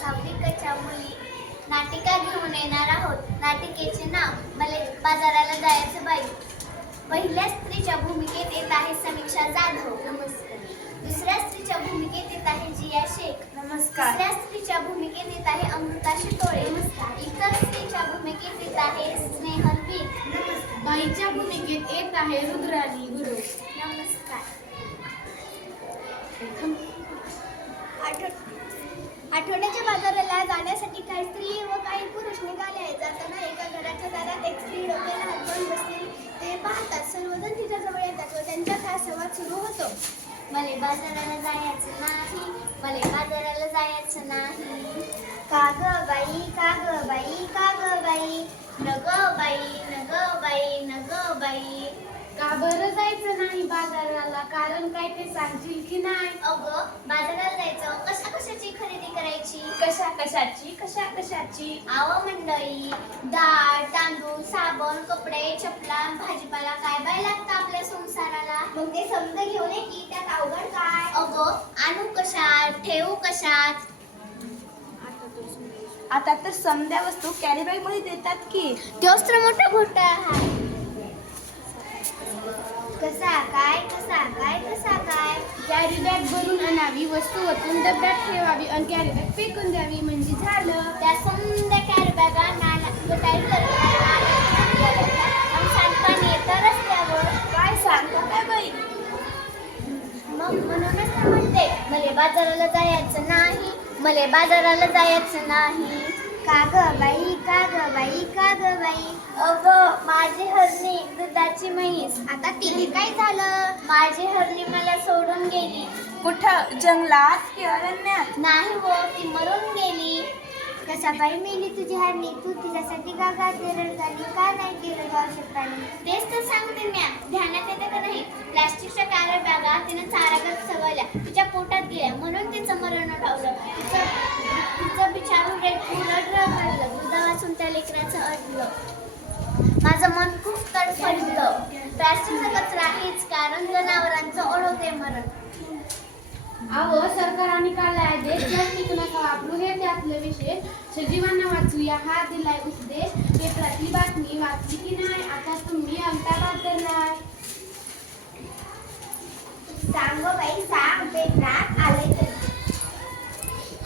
सहाविकच्या मुली नाटिका घेऊन येणार आहोत. नाटिकेचे नाव मले बाजाराला जायचं बाई. पहिल्या स्त्रीच्या भूमिकेत येत आहे समीक्षा जाधव. नमस्कार. दुसऱ्या स्त्रीच्या भूमिकेत येत आहे जिया शेख. नमस्कार. तिसऱ्या स्त्रीच्या भूमिकेत येत आहे अमृता शितोळे. नमस्कार. इतर स्त्रीच्या भूमिकेत येत आहे स्नेहल वीर. नमस्कार. बाईच्या भूमिकेत येत आहे रुद्राणी गुरु. नमस्कार. आठवड्याच्या बाजाराला जाण्यासाठी काही स्त्री व काही पुरुष निघाले आहेत. जाताना एका घराच्या दारात एक स्त्री डोक्याला हात लावून बसली. ते पाहतात सर्वजण तिच्या जवळ येतात व त्यांच्यात हा संवाद सुरू होतो. मले बाजाराला जायचं नाही. मले बाजाराला जायचं नाही. का ग बाई? का ग बाई? का ग बाई? न ग बाई न ग बाई न ग बाई. का बरं जायचं नाही बाजाराला? कारण काय ते सांगशील की नाही? अगं बाजाराला जायचं. कशा कशाची कशा कशाची? आव मंडळी डाळ तांदूळ साबण कपडे चपला भाजीपाला काय बाय लागतं आपल्या संसाराला? मग ते समज घेऊन ये की त्यात अवघड काय? अगं आणू कशात ठेवू कशात? आता तर समद्या वस्तू कॅरी बॅगमध्ये देतात की. तोच तर मोठा घोटाळा आहे कसा कॅरी बॅग भरून आणावी वस्तू वतून डब्यात ठेवावी आणि कॅरी बॅग फेकून द्यावी म्हणजे झालं. त्या समजा कॅरी बॅग येतं रस्त्यावर. काय सांगतो काय बाई. मग म्हणूनच तर म्हणते बाजाराला जायचं नाही मले बाजाराला जायचं नाही. का ग बाई का ग बाई का बाई. अगं माझी हरणी दुधाची म्हैस. आता तिने काय झालं? माझी हरणी मला सोडून गेली. कुठं? जंगलात की अरण्यात? नाही हो ती मरून गेली. कसा बाई मेली तुझी हरणी? तू तिच्यासाठी का का केरळ झाली. का नाही केलं गाव शेतानी तेच तर सांगते म्या. ध्यानात येतं का नाही? प्लास्टिकच्या कॅरी बॅगा तिने चारागत सवयल्या तिच्या पोटात गेल्या म्हणून तिचं मरण उठवलं तिचं तिचं बिचारू उलट घडलं दुधा वाचून त्या लेकराचं अडलं माझं मन खूप तडफडलं प्लास्टिकचा कचरा हेच कारण जनावरांचं ओढवते मरण अहो सरकारने काढलाय देश प्लास्टिक नका वापरू हे त्यातलं विशेष. सजीवांना वाचूया हा दिलाय उपदेश पेपरातली बातमी वाचली की नाही आता तुम्ही अंगठा करणार सांग बाई सांग पेपरात आले तरी.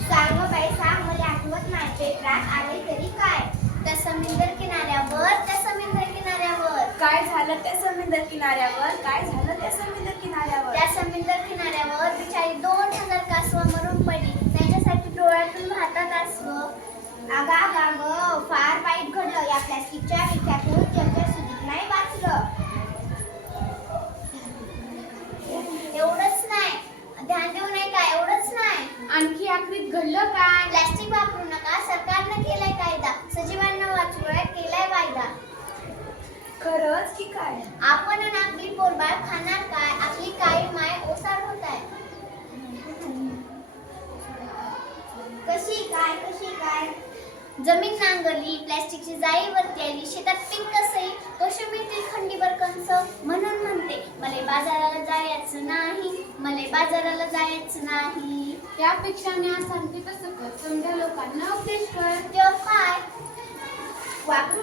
सांग बाई सांग मला आठवत नाही पेपरात आले तरी काय त्या समुद्र किनाऱ्यावर त्या समुद्र किनाऱ्यावर काय झालं त्या समुद्र किनाऱ्यावर? काय झालं त्या समुद्र किनाऱ्यावर? त्या समुद्र किनाऱ्यावर बिचारी दोन हजार कासवं मरून पडली. त्यांच्यासाठी डोळ्यातून वाहतात आसव आगा आगा फार वाईट घडलं. या प्लॅस्टिकच्या विख्यातून जगच्या सुधीत नाही वाचलं. एवढंच नाही. ध्यान देऊ नये का एवढंच नाही. आणखी आखरीत घडलं काय प्लास्टिक वापरू नका सरकारनं केलाय कायदा सजीवांना वाचवण्यात केलाय वायदा खरंच की काय? आपण आणि आपली पोरबाळ खाणार काय? आपली काळी माय ओसार होत आहे. कशी काय? कशी काय? जमीन नांगरली प्लॅस्टिकची जाळी वरती आली शेतात पीक कसंही कशी मिळतील खंडीवर कंस म्हणून म्हणते मले बाजाराला जायचं नाही मले बाजाराला जायचं नाही. त्यापेक्षा मी आज सांगते तसं कर. समजा लोकांना उपदेश कर तो काय? वापरू